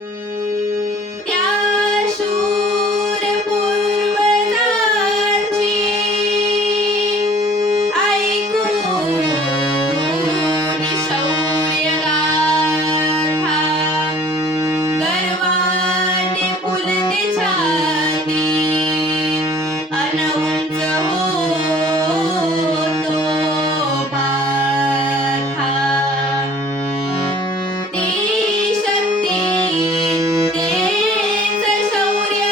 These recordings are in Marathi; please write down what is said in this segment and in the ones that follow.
त्या शूर पूर्वजांची ऐकून शौर्यगाथा गर्वाने फुलते छाती अन उंच होतो माथा. ती शक्ती तेच शौर्य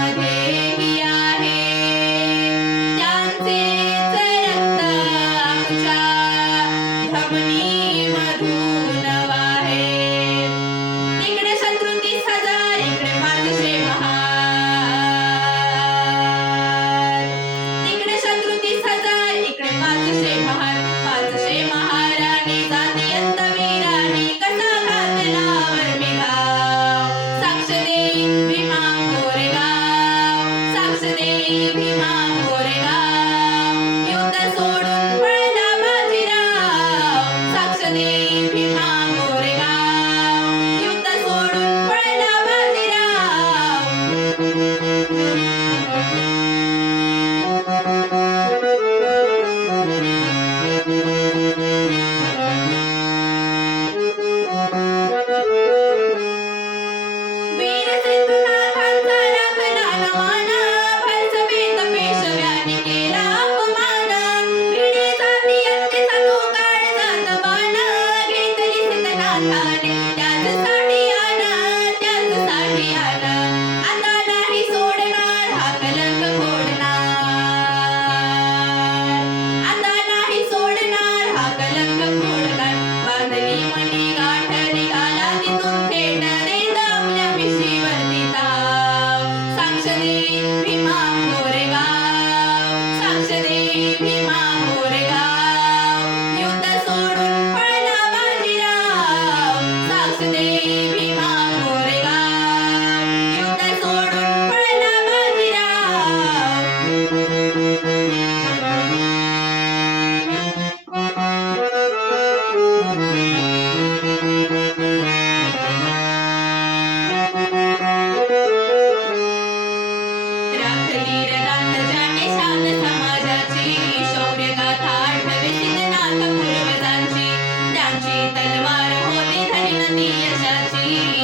आमच्यामध्येही आहे. त्यांचेच रक्त आमच्या धमनीमधून वाहे. तिकडे शत्रू 30,000 इकडे 500 महार. तिकडे शत्रू 30,000 इकडे 500 महार. 500 महाराणी जातीयंत वीरांनी कसा घातलावर मी घाव. साक्ष देई भीमा कोरेगाव. साक्ष देई भीमा कोरेगाव. युद्ध सोडून पळला बाजीराव. साक्ष देई भीमा कोरेगाव. युद्ध सोडून पळला बाजीराव. वीर सिद्धनाथांचा राखला न मान. फलसफेत पेशव्याने केला अपमान. भिडे जातीयतेचा तो काळजात बाण. घेतली सिद्धनाथाने त्याचसाठी आण. त्याचसाठी आण. आता नाही सोडणार हा कलंक फोडणार. आता नाही सोडणार हा कलंक फोडणार. बांधली मनी गाठ निघाला तिथून थेट देत आपल्या पिशीवरती ताव. साक्ष देई भीमा कोरेगाव. साक्ष देई भीमा कोरेगाव. युद्ध सोडून पळला बाजीराव. साक्ष देई भीमा कोरेगाव. युद्ध सोडून पळला बाजीराव. राखली रदात ज्याने शान समाजाची. शौर्यगाथा आठवे सिद्धनाथ पूर्वजांची. त्यांची तलवार होती धनी नदी यशाची.